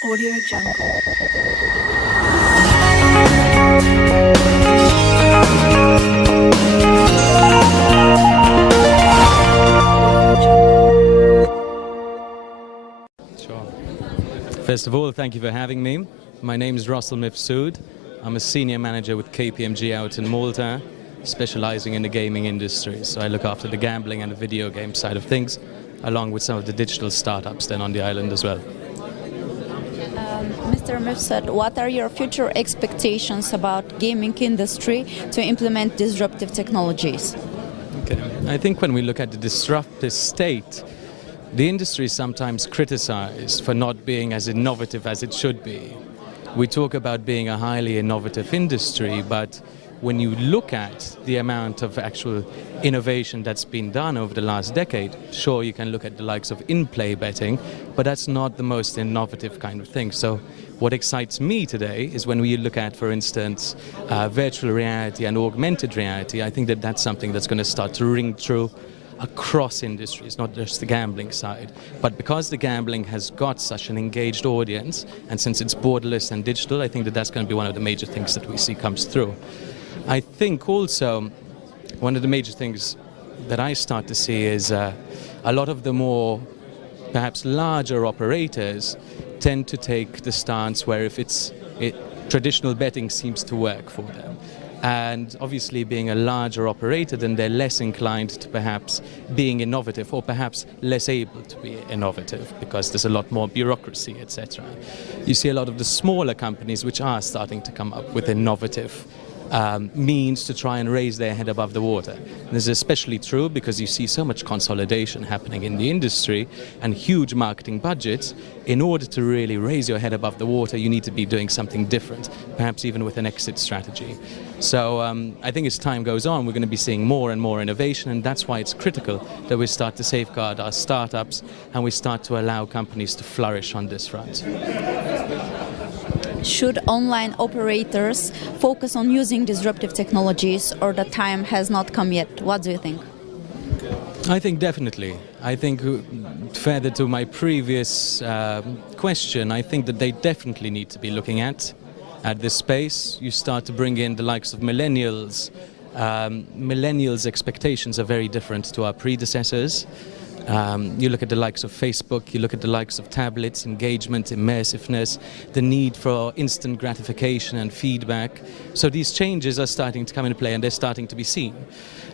Audio Jungle. Sure. First of all, thank you for having me. My name is Russell Mifsud. I'm a senior manager with KPMG out in Malta, specializing in the gaming industry. So I look after the gambling and the video game side of things, along with some of the digital startups then on the island as well. Mr. Mifsud, what are your future expectations about gaming industry to implement disruptive technologies? Okay. I think when we look at the disruptive state, the industry is sometimes criticized for not being as innovative as it should be. We talk about being a highly innovative industry, but when you look at the amount of actual innovation that's been done over the last decade, sure, you can look at the likes of in-play betting, but that's not the most innovative kind of thing. So what excites me today is when we look at, for instance, virtual reality and augmented reality. I think that that's something that's going to start to ring true across industries, not just the gambling side. But because the gambling has got such an engaged audience, and since it's borderless and digital, I think that that's going to be one of the major things that we see comes through. I think also one of the major things that I start to see is a lot of the more perhaps larger operators tend to take the stance where if traditional betting seems to work for them. And obviously being a larger operator, then they're less inclined to perhaps being innovative, or perhaps less able to be innovative because there's a lot more bureaucracy, etc. You see a lot of the smaller companies which are starting to come up with innovative means to try and raise their head above the water. And this is especially true because you see so much consolidation happening in the industry and huge marketing budgets. In order to really raise your head above the water, you need to be doing something different, perhaps even with an exit strategy. So I think as time goes on, we're going to be seeing more and more innovation, and that's why it's critical that we start to safeguard our startups and we start to allow companies to flourish on this front. Should online operators focus on using disruptive technologies, or the time has not come yet? What do you think? I think definitely. I think further to my previous question, I think that they definitely need to be looking at this space. You start to bring in the likes of millennials. Millennials' expectations are very different to our predecessors. You look at the likes of Facebook, you look at the likes of tablets, engagement, immersiveness, the need for instant gratification and feedback. So these changes are starting to come into play, and they're starting to be seen.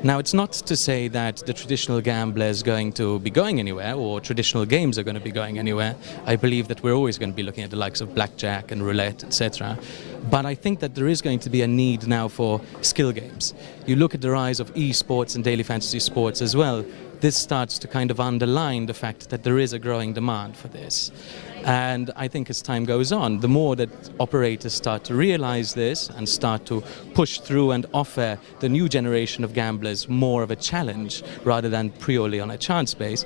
Now, it's not to say that the traditional gambler is going to be going anywhere, or traditional games are going to be going anywhere. I believe that we're always going to be looking at the likes of blackjack and roulette, etc. But I think that there is going to be a need now for skill games. You look at the rise of esports and daily fantasy sports as well. This starts to kind of underline the fact that there is a growing demand for this. And I think as time goes on, the more that operators start to realize this and start to push through and offer the new generation of gamblers more of a challenge rather than purely on a chance base,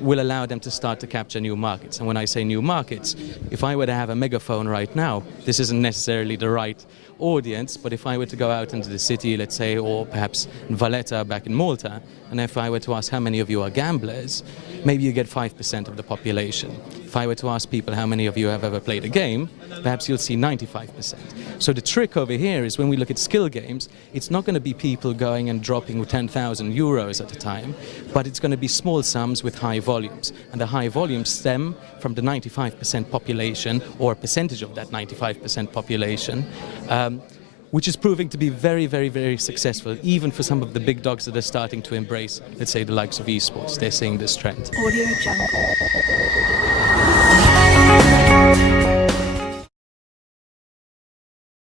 will allow them to start to capture new markets. And when I say new markets, if I were to have a megaphone right now, this isn't necessarily the right audience, but if I were to go out into the city, let's say, or perhaps in Valletta back in Malta, and if I were to ask how many of you are gamblers, maybe you get 5% of the population. If I were to ask people how many of you have ever played a game, perhaps you'll see 95%. So the trick over here is when we look at skill games, it's not going to be people going and dropping 10,000 euros at a time, but it's going to be small sums with high volumes. And the high volumes stem from the 95% population, or a percentage of that 95% population, which is proving to be very, very, very successful, even for some of the big dogs that are starting to embrace, let's say, the likes of esports. They're seeing this trend. Audio Jungle.